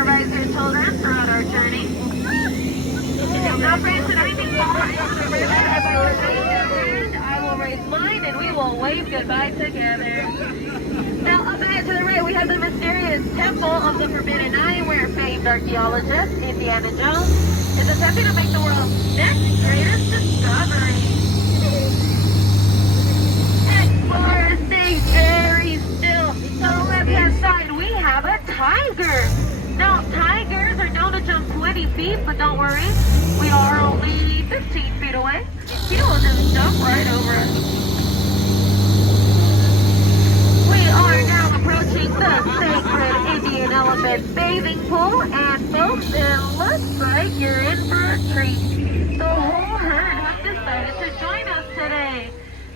supervise your children throughout our journey. Now, friends, should anything fall into the river, I will raise mine and we will wave goodbye together. Now, up ahead to the right, we have the mysterious Temple of the Forbidden Eye, where famed archaeologist Indiana Jones is attempting to make the world's next greatest discovery. Explorers, stay very still. On the left-hand side, we have a tiger. Now, tigers are known to jump 20 feet, but don't worry, we are only 15 feet away. He will just jump right over us. We are now approaching the sacred Indian elephant bathing pool, and folks, it looks like you're in for a treat. The whole herd has decided to join us today.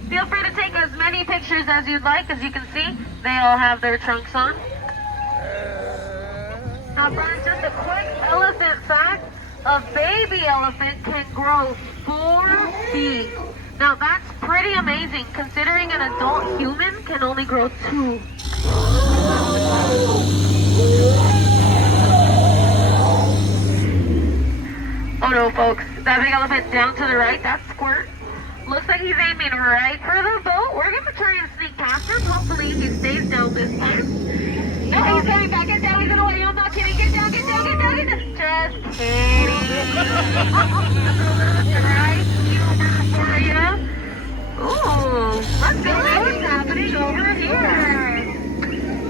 Feel free to take as many pictures as you'd like. As you can see, they all have their trunks on. Now, friends, just a quick elephant fact. A baby elephant can grow 4 feet. Now, that's pretty amazing, considering an adult human can only grow 2. Oh no, folks. That big elephant down to the right, that's Squirt. Looks like he's aiming right for the boat. We're going to try and sneak past him. Hopefully he stays down this time. No, he's coming back. Get down. He's in the way. I'm not kidding. Get down, get down, get down, get down. Just kidding. Right humor for you. Ooh, let's see what's happening over here.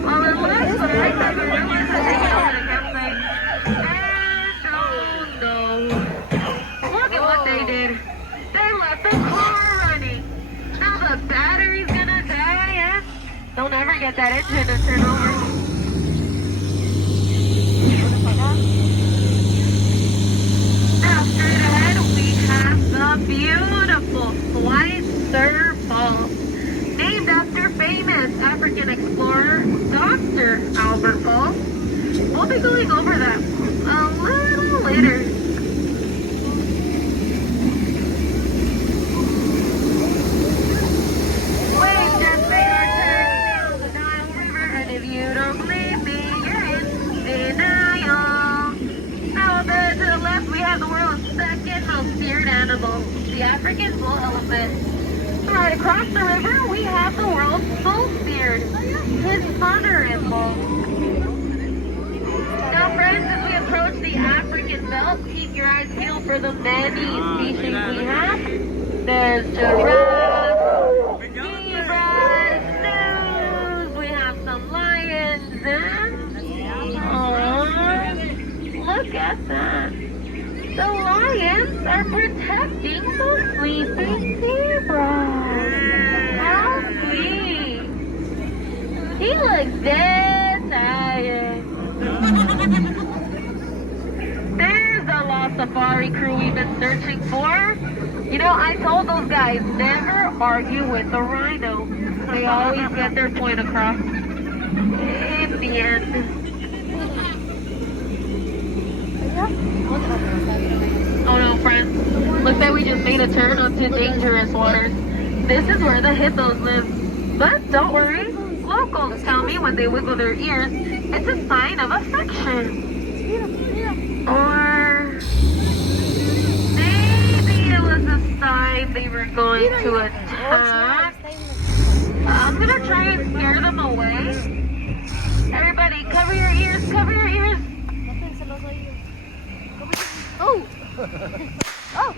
Well, it looks like that gorillas are taking over the campsite. And oh no. Look at what they did. They left the car running. Now the battery's gonna die, yeah? Don't ever get that engine to turn over. Now straight ahead we have the beautiful Schweitzer Falls, named after famous African explorer Dr. Albert Falls. We'll be going over that a little later. The African bull elephant. Right across the river, we have the world's bull-beard, his mother-in-law. Now, friends, as we approach the African belt, keep your eyes peeled for the many species we have. There's giraffe, zebras, gnus, we have some lions, and look at that. The lions are protecting the sleeping zebra. How sweet. He looks dead tired. There's the lost safari crew we've been searching for. You know, I told those guys, never argue with the rhino. They always get their point across. In the end. Oh no, friends. Looks like we just made a turn onto dangerous waters. This is where the hippos live. But don't worry, locals tell me when they wiggle their ears, it's a sign of affection. Or maybe it was a sign they were going to attack. I'm gonna try and scare them away. Everybody, cover your ears, cover your ears. Oh! Oh!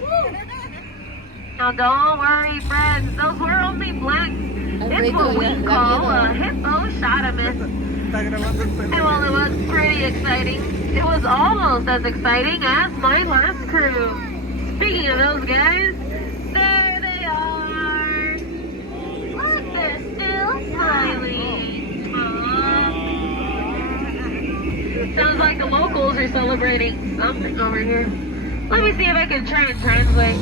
Now don't worry, friends. Those were only blanks. It's what we call a hippopotamus. And while it was pretty exciting, it was almost as exciting as my last crew. Speaking of those guys, there they are. Look, they're still smiling. Aww. Sounds like the locals are celebrating something over here. Let me see if I can try and translate.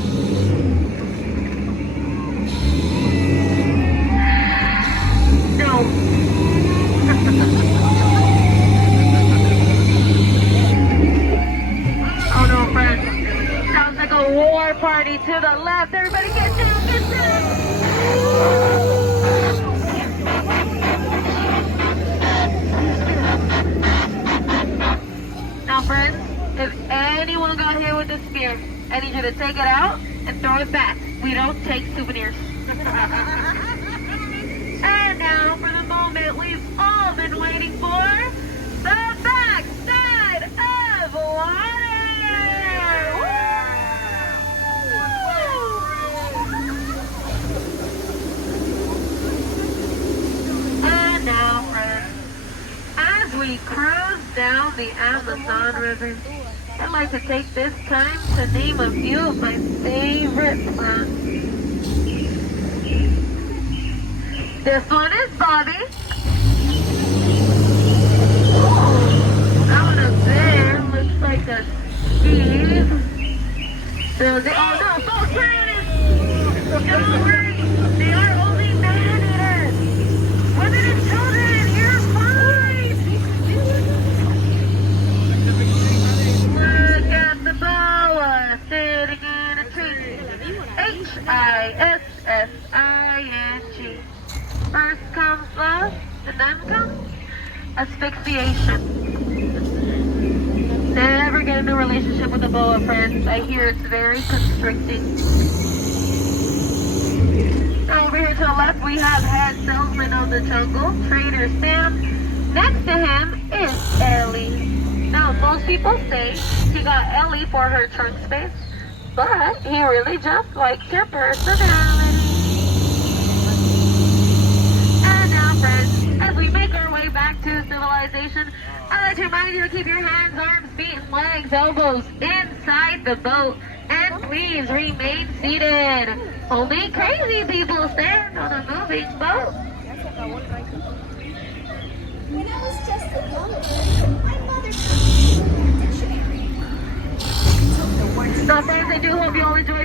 No. Oh no, friends. Sounds like a war party to the left. Everybody get down, get down. Now, friends, if anyone got hit with a spear, I need you to take it out and throw it back. We don't take souvenirs. And now for the moment we've all been waiting for, the back side of water. And now, friends, as we cruise down the Amazon River, I'd like to take this time to name a few of my favorite plants. This one is Bobby. That one up there looks like a Steve. Oh no, false plants! Don't worry, they are only man-eaters. Women and children, you're fine! Look at the boa sitting in a tree. Hissing. First comes love, and then comes asphyxiation. Never get in a relationship with a boa, friends. I hear it's very constricting. Now over here to the left, we have head salesman of the jungle, Trader Sam. Next to him is Ellie. Now, most people say she got Ellie for her trunk space, but he really just likes her personality. And now, friends, as we make our way back to civilization, I'd like to remind you to keep your hands, arms, feet, and legs, elbows inside the boat. And please remain seated. Only crazy people stand on a moving boat. When I was just a young girl, my mother took me to a dictionary. So friends, I do hope you all enjoyed